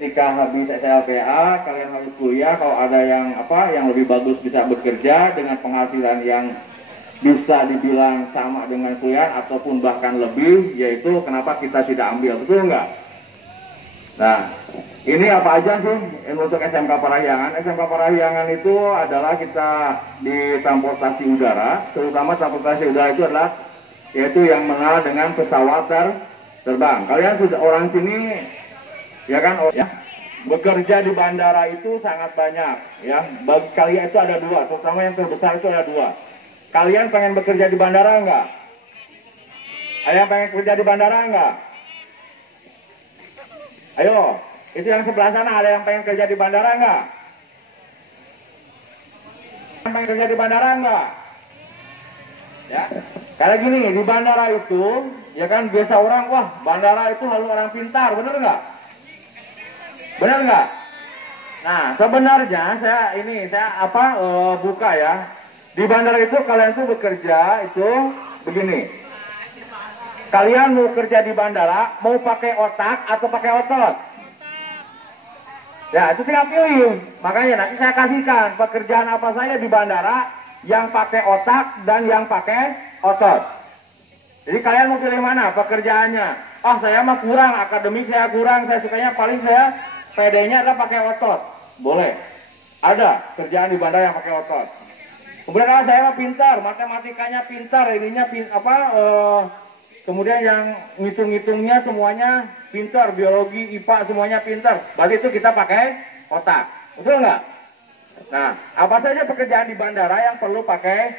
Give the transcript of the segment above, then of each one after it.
ketika habis SLPA kalian harus kuliah. Kalau ada yang yang lebih bagus bisa bekerja dengan penghasilan yang bisa dibilang sama dengan kuliah ataupun bahkan lebih, yaitu kenapa kita tidak ambil, betul nggak? Nah, ini apa aja sih untuk SMK Parahyangan? SMK Parahyangan itu adalah kita di transportasi udara, terutama transportasi udara itu adalah yaitu yang mengenal dengan pesawat terbang. Kalian sudah orang sini ya kan, ya, bekerja di bandara itu sangat banyak ya. Bagi kalian itu ada dua, terutama yang terbesar itu ada dua. Kalian pengen bekerja di bandara enggak? Ada yang pengen kerja di bandara enggak? Ayo, itu yang sebelah sana ada yang pengen kerja di bandara enggak? Yang pengen kerja di bandara enggak? Ya, kayak gini, di bandara itu ya kan biasa orang, wah bandara itu harus orang pintar, bener nggak? Bener nggak? Nah, sebenarnya saya buka ya. Di bandara itu kalian tuh bekerja itu begini. Kalian mau kerja di bandara, mau pakai otak atau pakai otot? Ya, itu tinggal pilih. Makanya nanti saya kasihkan pekerjaan apa saja di bandara yang pakai otak dan yang pakai otot. Jadi kalian mau pilih mana pekerjaannya? Oh, saya mah kurang, akademik saya kurang, saya sukanya paling saya PD-nya adalah pakai otot. Boleh. Ada kerjaan di bandara yang pakai otot. Kemudian kalau saya mah pintar, matematikanya pintar, kemudian yang ngitung-ngitungnya semuanya pintar, biologi, IPA semuanya pintar. Berarti itu kita pakai otak. Betul nggak? Nah, apa saja pekerjaan di bandara yang perlu pakai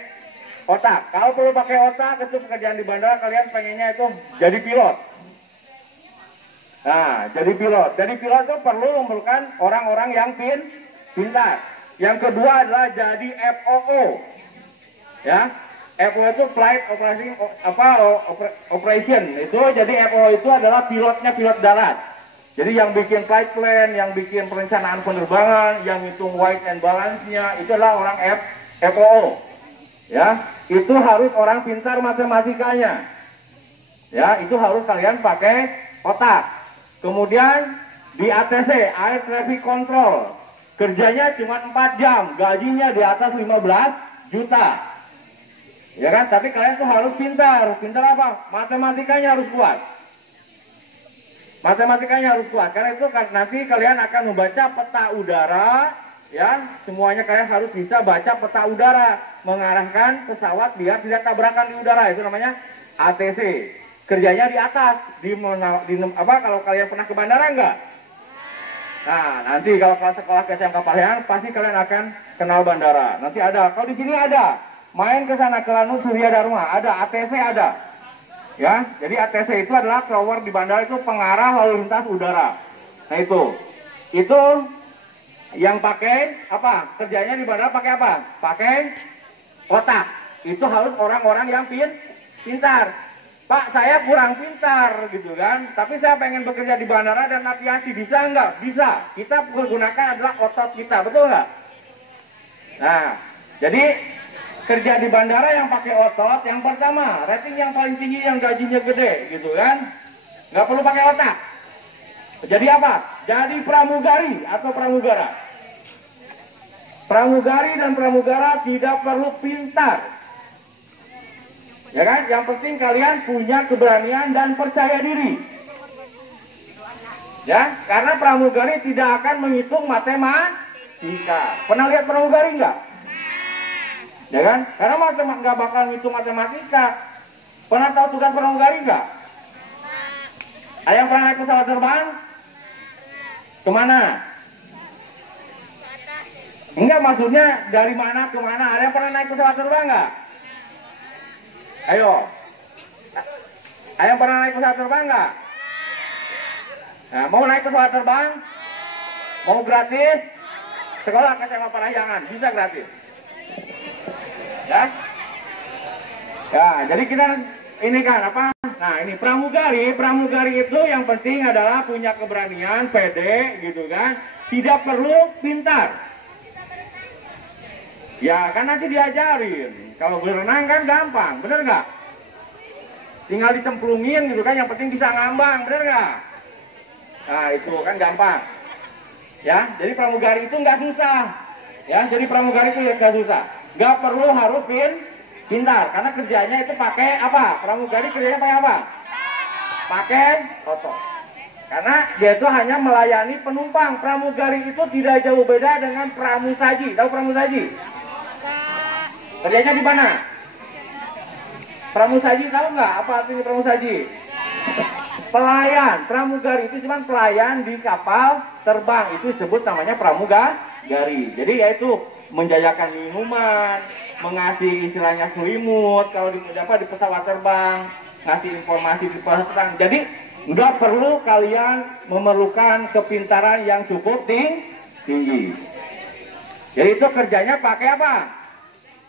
otak? Kalau perlu pakai otak, itu pekerjaan di bandara kalian pengennya itu jadi pilot. Nah, jadi pilot. Jadi pilot itu perlu memerlukan orang-orang yang pintar. Yang kedua adalah jadi FOO. Ya, FOO itu flight operation. Itu jadi FOO itu adalah pilotnya pilot darat. Jadi yang bikin flight plan, yang bikin perencanaan penerbangan, yang hitung weight and balance-nya itu adalah orang FOO. Ya, itu harus orang pintar matematikanya. Ya, itu harus kalian pakai otak. Kemudian di ATC, Air Traffic Control. Kerjanya cuma 4 jam, gajinya di atas 15 juta. Ya kan, tapi kalian tuh harus pintar. Pintar apa? Matematikanya harus kuat. Matematikanya harus kuat, karena itu nanti kalian akan membaca peta udara, ya, semuanya kalian harus bisa baca peta udara, mengarahkan pesawat biar tidak tabrakan di udara, itu namanya ATC. Kerjanya di atas, kalau kalian pernah ke bandara enggak? Nah, nanti kalau sekolah ke SMK Parahyangan pasti kalian akan kenal bandara. Nanti ada, kalau di sini ada, main ke sana ke Lanut Surya Dharma, ada ATC ada. Ya, jadi ATC itu adalah tower di bandara, itu pengarah lalu lintas udara. Nah itu yang pakai apa? Kerjanya di bandara pakai apa? Pakai otak. Itu harus orang-orang yang pintar. Pak, saya kurang pintar gitu kan, tapi saya pengen bekerja di bandara dan aviasi, bisa nggak? Bisa. Kita menggunakan adalah otot kita, betul nggak? Nah, jadi kerja di bandara yang pakai otot, yang pertama, rating yang paling tinggi, yang gajinya gede, gitu kan? Nggak perlu pakai otak. Jadi apa? Jadi pramugari atau pramugara. Pramugari dan pramugara tidak perlu pintar. Ya kan? Yang penting kalian punya keberanian dan percaya diri. Ya, karena pramugari tidak akan menghitung matematika. Pernah lihat pramugari nggak? Ya kan? Karena nggak bakal ngitung matematika. Pernah tahu tugas pramugari nggak? Ada yang pernah naik pesawat terbang? Kemana? Enggak, maksudnya dari mana ke mana? Ada yang pernah naik pesawat terbang nggak? Ayo. Ada yang pernah naik pesawat terbang nggak? Nah, mau naik pesawat terbang? Mau gratis? Sekolah ke SMK Parahyangan, bisa gratis. Ya, jadi kita ini kan apa? Nah, ini pramugari itu yang penting adalah punya keberanian, pede gitu kan, tidak perlu pintar. Ya kan nanti diajarin. Kalau berenang kan gampang, bener nggak? Tinggal dicemplungin gitu kan, yang penting bisa ngambang, bener nggak? Nah itu kan gampang. Ya, jadi pramugari itu nggak susah. Ya, jadi pramugari itu nggak susah. Nggak perlu harus pintar, karena kerjanya itu pakai apa? Pramugari kerjanya pakai apa? Pakai otot. Karena dia itu hanya melayani penumpang. Pramugari itu tidak jauh beda dengan pramusaji. Tahu pramusaji? Kerjanya di mana? Pramusaji tahu nggak apa artinya pramusaji? Pelayan. Pramugari itu cuma pelayan di kapal terbang. Itu disebut namanya pramugari. Jadi yaitu menjajakan minuman, mengasih istilahnya selimut kalau di pesawat terbang, ngasih informasi di pesawat terbang. Jadi nggak perlu kalian memerlukan kepintaran yang cukup tinggi. Jadi itu kerjanya pakai apa?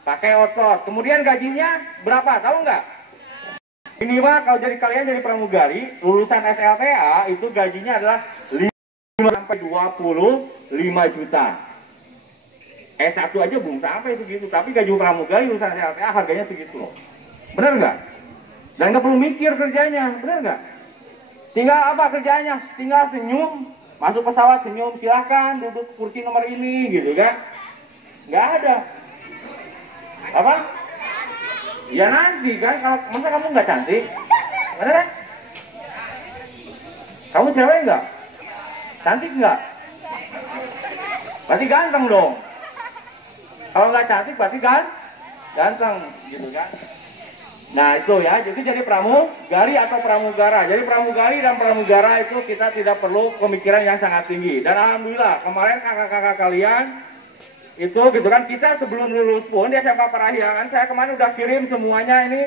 Pakai otot. Kemudian gajinya berapa? Tahu nggak? Minimal kalau jadi kalian jadi pramugari, lulusan SLTA itu gajinya adalah 5 sampai 25 juta. S1 aja belum sampai itu gitu, tapi gaji pramugari lulusan SLTA harganya segitu loh. Bener nggak? Dan nggak perlu mikir kerjanya, bener nggak? Tinggal apa kerjanya? Tinggal senyum, masuk pesawat senyum, silahkan duduk kursi nomor ini gitu kan? Nggak ada. Apa? Ya nanti kan, kalau masa kamu nggak cantik, bener kan? Kamu cewek nggak? Cantik nggak? Berarti ganteng dong. Kalau nggak cantik berarti ganteng, gitu kan? Nah itu ya, jadi pramugari atau pramugara. Jadi pramugari dan pramugara itu kita tidak perlu pemikiran yang sangat tinggi. Dan alhamdulillah kemarin kakak-kakak kalian itu gitu kan, kita sebelum lulus pun di SMK Parahyangan, saya kemarin udah kirim semuanya ini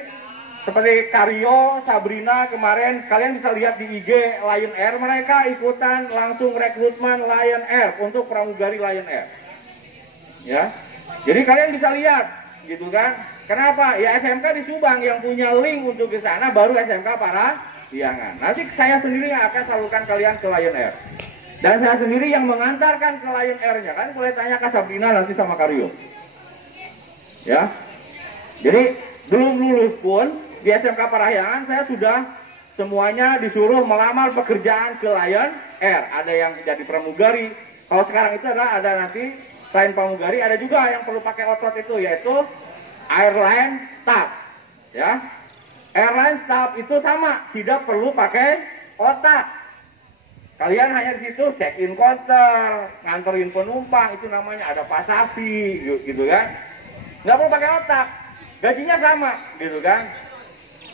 seperti Karyo, Sabrina kemarin, kalian bisa lihat di IG Lion Air, mereka ikutan langsung rekrutmen Lion Air untuk pramugari Lion Air. Ya, jadi kalian bisa lihat gitu kan. Kenapa? Ya SMK di Subang yang punya link untuk ke sana baru SMK Parahyangan. Nanti saya sendiri yang akan salurkan kalian ke Lion Air. Dan saya sendiri yang mengantarkan ke Lion Air-nya, kan boleh tanya ke Sabrina nanti sama Karyo. Ya. Jadi belum lulus pun di SMK Parahyangan saya sudah semuanya disuruh melamar pekerjaan ke Lion Air. Ada yang jadi pramugari. Kalau sekarang itu ada nanti selain pramugari ada juga yang perlu pakai otot itu, yaitu airline staff. Ya. Airline staff itu sama, tidak perlu pakai otak. Kalian hanya di situ check-in counter, nganterin penumpang, itu namanya ada pasapi, gitu kan? Nggak perlu pakai otak, gajinya sama, gitu kan?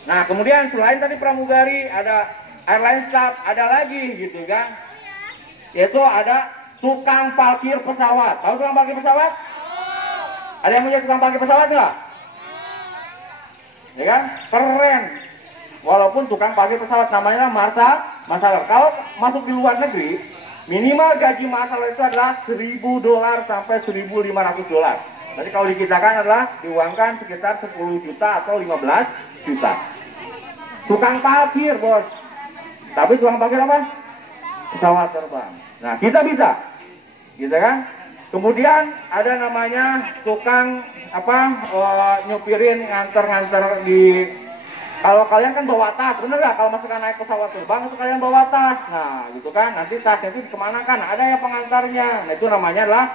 Nah, kemudian selain tadi pramugari, ada airline staff, ada lagi, gitu kan? Yaitu ada tukang parkir pesawat. Tahu tukang parkir pesawat? Ada yang punya tukang parkir pesawat nggak? Ya kan? Keren. Walaupun tukang parkir pesawat namanya masalah. Kalau masuk di luar negeri, minimal gaji masalah itu adalah $1.000 sampai $1.500. Jadi kalau di kita kan adalah diuangkan sekitar 10 juta atau 15 juta. Tukang parkir, bos. Tapi tukang parkir apa? Pesawat terbang. Nah, kita bisa. Gitu kan? Kemudian ada namanya tukang nyupirin nganter di. Kalau kalian kan bawa tas, bener nggak? Kalau masukkan naik pesawat terbang itu kalian bawa tas. Nah, gitu kan. Nanti tasnya itu dikemanakan? Ada yang pengantarnya. Nah, itu namanya adalah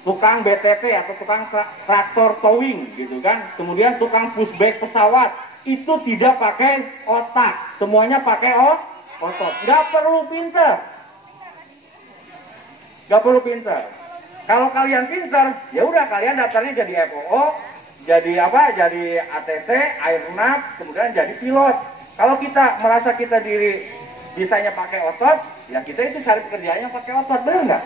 tukang BTP atau tukang traktor towing, gitu kan. Kemudian tukang pushback pesawat. Itu tidak pakai otak. Semuanya pakai otot. Nggak perlu pinter. Nggak perlu pinter. Kalau kalian pinter, ya udah kalian daftarnya jadi FOO. Jadi Jadi ATC, airnav, kemudian jadi pilot. Kalau kita merasa kita diri bisanya pakai otot, ya kita itu cari pekerjaan yang pakai otot, benar nggak?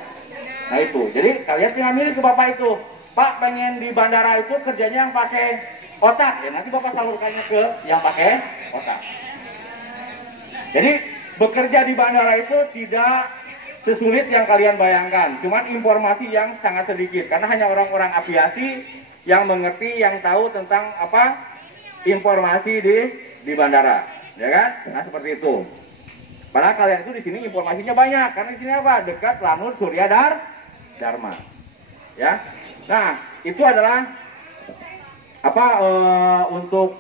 Nah itu, jadi kalian tinggal milih ke bapak itu. Pak pengen di bandara itu kerjanya yang pakai otak, ya nanti bapak salurkannya ke yang pakai otak. Jadi bekerja di bandara itu tidak sesulit yang kalian bayangkan, cuman informasi yang sangat sedikit, karena hanya orang-orang aviasi yang mengerti, yang tahu tentang informasi di bandara, ya kan? Nah seperti itu. Padahal kalian itu di sini informasinya banyak, karena di sini dekat Lanut Surya Dharma, ya. Nah itu adalah untuk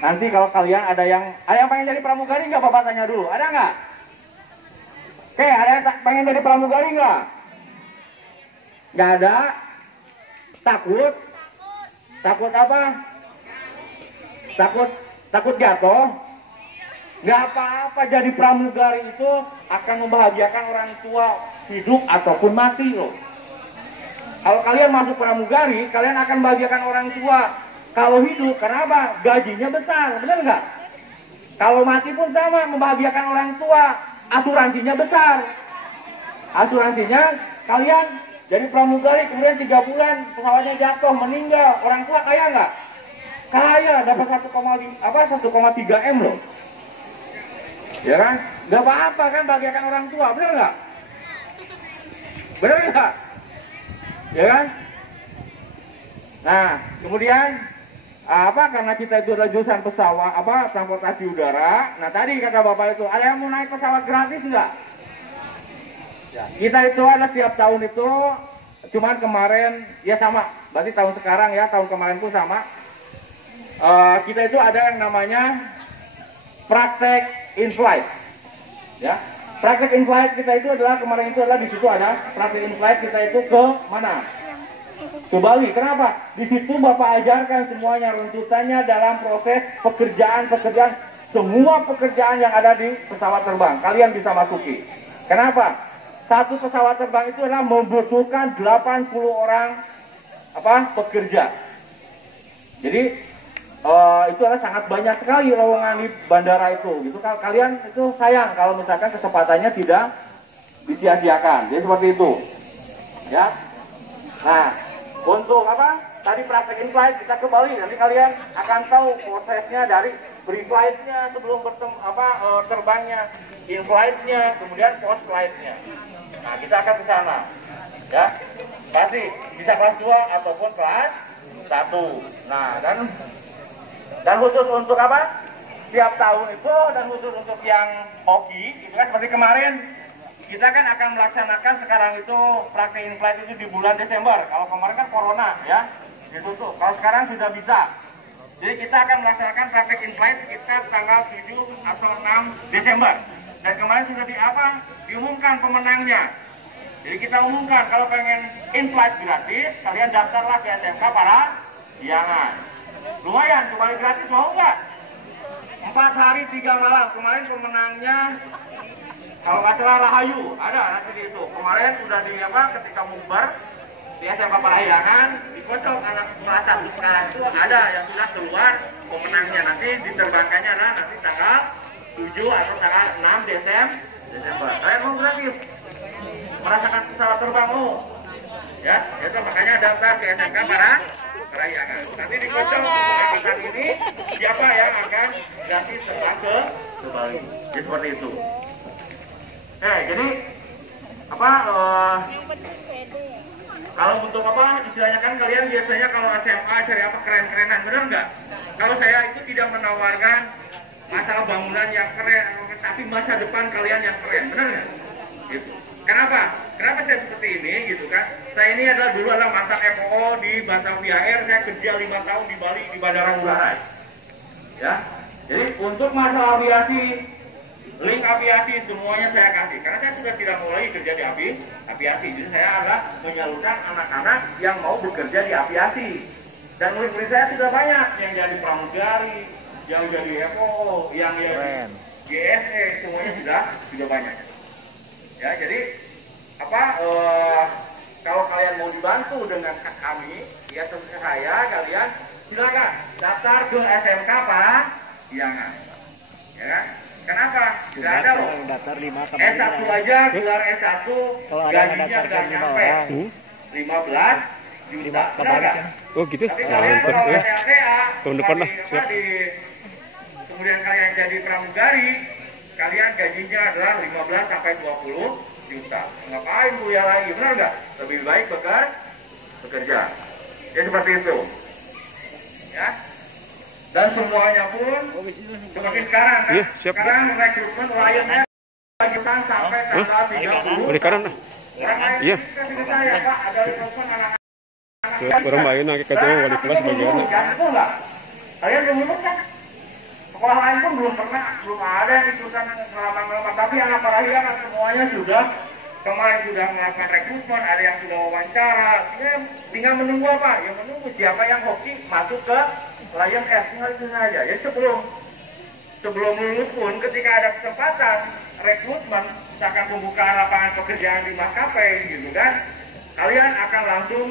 nanti kalau kalian ada yang pengen jadi pramugari nggak, bapak tanya dulu, ada nggak? Oke, ada yang pengen jadi pramugari nggak? Nggak ada. Takut? Takut apa? Takut jatuh? Nggak apa-apa, jadi pramugari itu akan membahagiakan orang tua hidup ataupun mati loh. Kalau kalian masuk pramugari, kalian akan membahagiakan orang tua. Kalau hidup, kenapa? Gajinya besar, benar nggak? Kalau mati pun sama, membahagiakan orang tua. Asuransinya besar. Asuransinya kalian jadi pramugari, kemudian 3 bulan pesawatnya jatuh, meninggal. Orang tua kaya nggak? Kaya, dapat 1,3 M loh. Ya kan? Nggak apa-apa kan bahagiakan orang tua, benar nggak? Benar nggak? Ya kan? Nah, kemudian karena kita itu adalah jurusan pesawat, transportasi udara. Nah, tadi kata Bapak itu, ada yang mau naik pesawat gratis nggak? Ya. Kita itu ada setiap tahun itu, cuman kemarin, ya sama, berarti tahun sekarang ya, tahun kemarin pun sama. Kita itu ada yang namanya praktek in-flight. Ya, praktek in-flight kita itu adalah, kemarin itu adalah di situ ada praktek in-flight kita itu ke mana? Ke Bali. Kenapa? Di situ Bapak ajarkan semuanya runtutannya dalam proses pekerjaan, semua pekerjaan yang ada di pesawat terbang. Kalian bisa masuki. Kenapa? Satu pesawat terbang itu adalah membutuhkan 80 orang pekerja. Jadi itu adalah sangat banyak sekali lowongan di bandara itu. Gitu kan? Kalian itu sayang kalau misalkan kesempatannya tidak disia-siakan. Jadi seperti itu. Ya. Nah, untuk tadi praktek in-flight kita ke Bali. Nanti kalian akan tahu prosesnya dari pre-flight-nya sebelum terbangnya, in-flight-nya, kemudian post-flight-nya. Nah, kita akan ke sana. Ya. Pasti bisa kelas 2 ataupun kelas 1. Nah, dan khusus untuk Tiap tahun itu, dan khusus untuk yang hoki, itu kan seperti kemarin kita kan akan melaksanakan sekarang itu praktek in-flight itu di bulan Desember. Kalau kemarin kan corona ya, ditutup. Kalau sekarang sudah bisa. Jadi kita akan melaksanakan praktek in-flight sekitar tanggal 7 atau 6 Desember. Dan kemarin sudah diumumkan pemenangnya. Jadi kita umumkan kalau pengen in-flight gratis, kalian daftarlah ke SMK Parahyangan. Lumayan, kembali gratis, mau nggak? 4 hari 3 malam. Kemarin pemenangnya kalau nggak salah Rahayu, ada nanti di itu. Kemarin sudah ketika mukbar di SMK Parahyangan, dikocok anak kelas 1 sekarang itu ada yang sudah keluar pemenangnya. Nanti diterbangkannya nanti tanggal 7 atau tanggal 6 Desember. Kalian mau gratis? Merasakan pesawat terbang ya, itu makanya daftar ke SMK Parahyangan. Nanti dikocok pekan ini siapa yang akan gratis terbang ke Bali. Jadi seperti itu. Jadi kalau untuk istilahnya kan kalian biasanya kalau SMA cari keren-kerenan, benar nggak? Kalau saya itu tidak menawarkan masalah bangunan yang keren, tapi masa depan kalian yang keren, benar nggak? Gitu. Kenapa saya seperti ini gitu kan? Saya ini dulu adalah mantan FOO di Batavia Air, saya kerja 5 tahun di Bali di Bandara Ngurah Rai. Ya, jadi untuk masalah aviasi, link aviasi semuanya saya kasih. Karena saya sudah tidak mau lagi kerja di aviasi. Jadi saya adalah menyalurkan anak-anak yang mau bekerja di aviasi. Dan murid-murid saya sudah banyak yang jadi pramugari, yang jadi FOO, yang jadi GSE, semuanya sudah banyak. Ya, jadi kalau kalian mau dibantu dengan kami, ya terus saya, kalian silakan daftar ke SMK Parahyangan. Ya kan? Kenapa? Tidak ada loh. S1 aja, gelar S1, gajinya nggak nyampe 15 juta. Benar nggak? Oh gitu? Tapi kalian kalau LTA, tahun depan lah. kemudian kalian jadi pramugari, kalian gajinya adalah 15 sampai 20 juta. Ngapain kuliah lagi? Benar nggak? Lebih baik bekerja. Ya seperti itu. Ya. Dan semuanya pun seperti sekarang kan? Iya, siap. Sekarang rekrutmen lainnya lanjutan sampai tanggal 30. Boleh kanan lah. Iya. Saya Pak, ada rekrutmen anak-anak. Orang main nak katanya wali kelas bagian. Betul nggak? Kalian belum lulus kan? Sekolah lain pun belum ada yang ikutan pengalaman. Tapi anak Parahyangan semuanya sudah kemarin sudah melakukan rekrutmen, ada yang sudah wawancara, tinggal menunggu apa? Ya menunggu siapa yang hoki masuk ke Lion Air, tinggal itu saja. Jadi sebelum lulus pun ketika ada kesempatan rekrutmen, misalkan pembukaan lapangan pekerjaan di maskapai gitu kan, kalian akan langsung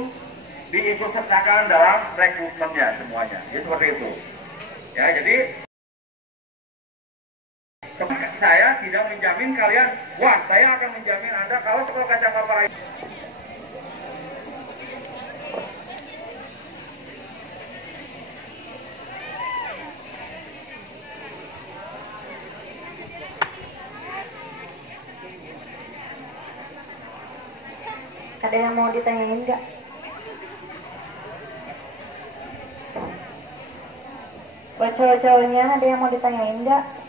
diikutsertakan dalam rekrutmennya semuanya. Jadi seperti itu. Ya, jadi saya tidak menjamin kalian, wah saya akan menjamin Anda kalau sekolah kaca paparan. Ada yang mau ditanyain nggak? Buat cowok-cowoknya ada yang mau ditanyain nggak?